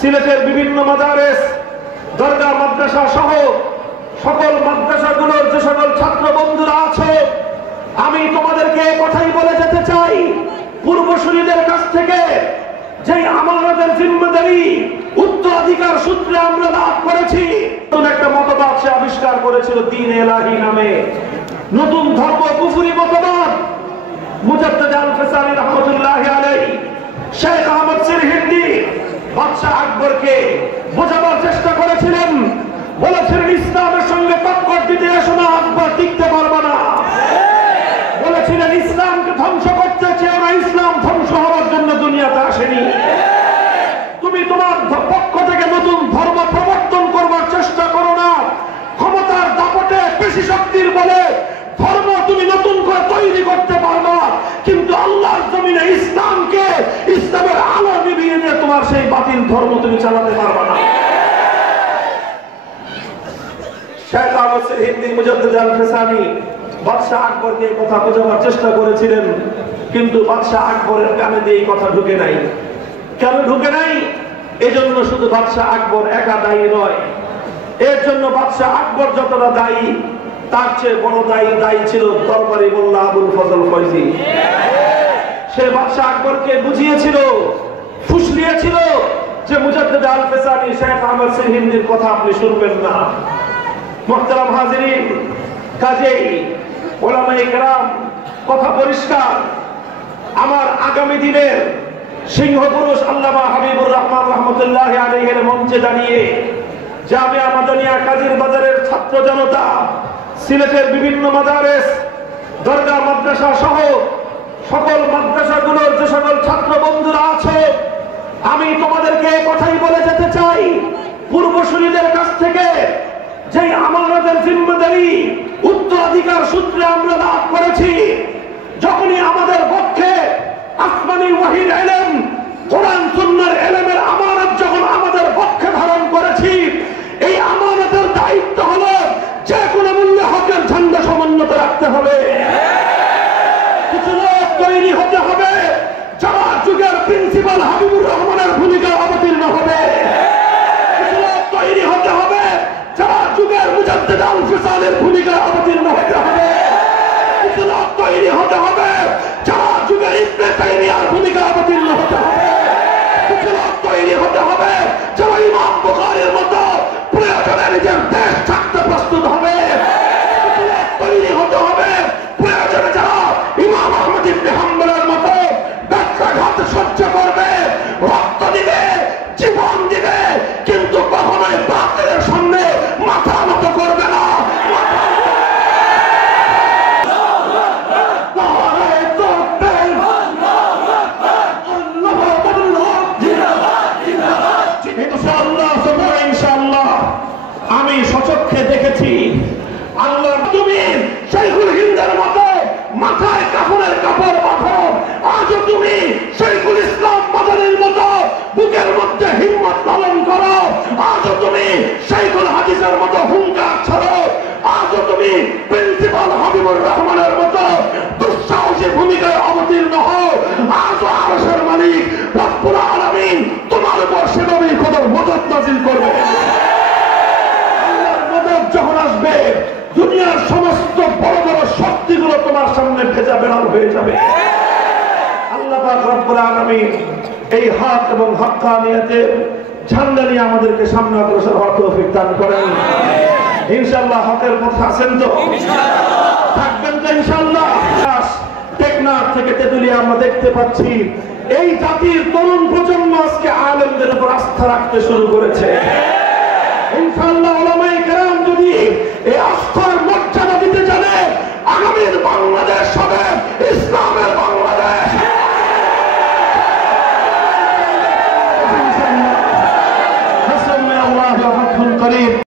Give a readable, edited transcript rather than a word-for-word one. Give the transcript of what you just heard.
সিলেটের বিভিন্ন মাদ্রাস, দরগা মাদ্রাসা সহ সকল মাদ্রাসাগুলোর যে সকল ছাত্র বন্ধুরা আছে, আমি তোমাদেরকে কথাই বলে যেতে চাই, পূর্বসূরীদের কাছ থেকে যে আমাদের জিম্মেদারি উত্তরাধিকার সূত্রে আমরা লাভ করেছি। নতুন একটা মতবাদ সে আবিষ্কার করেছিল দ্বীন ইলাহি নামে, নতুন ধর্ম কুফরি মতবাদ। মুজাদ্দিদ আল-ফিসানি রাহমাতুল্লাহি আলাইহি শেখ আহমদ সিরহিন্দি বাদশাহ আকবরকে বোঝাবার চেষ্টা করেছিলেন, বলেছিলেন ইসলামের সঙ্গে টক্কর দিতে এসো না, আকবর টিকতে পারবে না। বলেছিলেন ইসলামকে ধ্বংস করতে চেয়েও না, ইসলাম ধ্বংস হওয়ার জন্য দুনিয়াতে আসেনি। তুমি তোমার পক্ষ থেকে নতুন ধর্ম প্রবর্তন করবার চেষ্টা করো না, ক্ষমতার দাপটে পেশি শক্তির বলে ধর্ম তুমি নতুন করে তৈরি করতে পারবা, কিন্তু আল্লাহর জমিনে ইসলামকে, ইসলামের আলো নিভিয়ে দিয়ে তোমার সেই বাতিল ধর্ম তুমি চালাতে পারবা না। শেখ আহমদ সিরহিন্দি মুজাদ্দিদ আল-ফিসানি বাদশাহ আকবরকে এই কথা বোঝাবার চেষ্টা করেছিলেন, কিন্তু বাদশাহ আকবরের কানে দিয়ে এই কথা ঢুকে নাই। কেন ঢুকে নাই? এজন্য শুধু বাদশাহ আকবর একা দায়ী নয়, এর জন্য বাদশাহ আকবর যতটা দায়ী, তার চেয়ে বড় দায়ী ছিল দরবারি মোল্লা আবুল ফজল ফয়জী। সে বাদশাহ আকবরকে বুঝিয়েছিল, ফুসলিয়েছিল যে মুজাদ্দিদ আল-ফিসানি শেখ আহমদ সিরহিন্দির কথা আপনি শুনবেন না। মুহতারাম হাজিরিন, কাজেই উলামায়ে কেরাম কথা পরিষ্কার, আমার আগামী দিনের সিংহ পুরুষ আল্লামা হাবিবুর রহমান রাহমাতুল্লাহি আলাইহির মঞ্চে দাঁড়িয়ে জামিয়া মাদানিয়া কাজীর বাজারের ছাত্র জনতা, সিলেটের বিভিন্ন মাদ্রাস, দরগা মাদ্রাসা সহ সকল মাদ্রাসাগুলোর যে সকল ছাত্র বন্ধুরা আছে, আমি তোমাদেরকে কথাই বলে যেতে চাই, পূর্বসূরীদের কাছ থেকে যে আমাদের জিম্মেদারি উত্তরাধিকার সূত্রে আমরা লাভ করেছি, যখনই আমাদের পক্ষে আসমানি ওয়াহির ইলম, কোরআন সুন্নাহর ইলমের আমানত যখন আমাদের পক্ষে ধারণ করেছি, এই আমানতের দায়িত্ব হলো যে কোনো মূল্যে হকের ঝান্ডা সমুন্নত রাখতে হবে। কিছু লোক তৈরি হতে হবে যারা যুগের প্রিন্সিপাল হাবিবুর রহমানের ভূমিকা অবতীর্ণ হবে। কিছু লোক তৈরি হতে হবে যারা যুগের মুজাদ্দিদ আল-ফিসানির ভূমিকা অবতীর্ণ হতে হবে। কিছু লোক তৈরি হতে হবে যারা যুগের ইবনে তাইমিয়ার ভূমিকা অবতীর্ণ হতে হবে। কিছু লোক তৈরি হতে হবে যারা ইমাম বুখারীর মতো প্রয়োজনে নিজের দেশ ছাড়তে প্রস্তুত হবে। কিছু লোক তৈরি হতে হবে প্রয়োজনে যারা ইমাম আহমদ ইবনে হাম্বলের মতো ব্যর্থঘাত সহ্য করবে, রক্ত দিবে, জীবন দিবে, কিন্তু কখনোই বাতিলের সামনে মাথা নত করবে না। আমি সচক্ষে দেখেছি আল্লাহ, তুমি শাইখুল হিন্দের মতো মাথায় কাফনের কাপড় বাঁধো, আজও তুমি শাইখুল ইসলাম মাদানির মতো বুকের মধ্যে হিম্মত পালন করো, আজও তুমি শাইখুল হাদিসের মতো হুঙ্কার ছাড়ো, আজও তুমি প্রিন্সিপাল হাবিবুর রহমানের মতো দুঃসাহসী ভূমিকায় অবতীর্ণ হও, আজও আরশের মালিক রব্বুল আলামিন তোমার উপর সেভাবে কদর মদদ নাযিল করবে। যখন আসবে দুনিয়ার সমস্ত বড় বড় শক্তিগুলো তোমার সামনে ভেজা বেড়াল হয়ে যাবে। আল্লাহ পাক রব্বুল আলামিন এই হক এবং হক্কানিয়তের ঝান্ডা নিয়ে আমাদেরকে সামনে অগ্রসর হওয়ার তৌফিক দান করেন। ইনশাআল্লাহ হকের পথে আছেন তো? থাকবেন তো ইনশাআল্লাহ? টেকনাফ থেকে তেতুলিয়া আমরা দেখতে পাচ্ছি এই জাতির তরুণ প্রজন্ম আজকে আলেমদের উপর আস্থা রাখতে শুরু করেছে। ইনশাআল্লাহ উলামায়ে কেরাম যদি এই আস্থার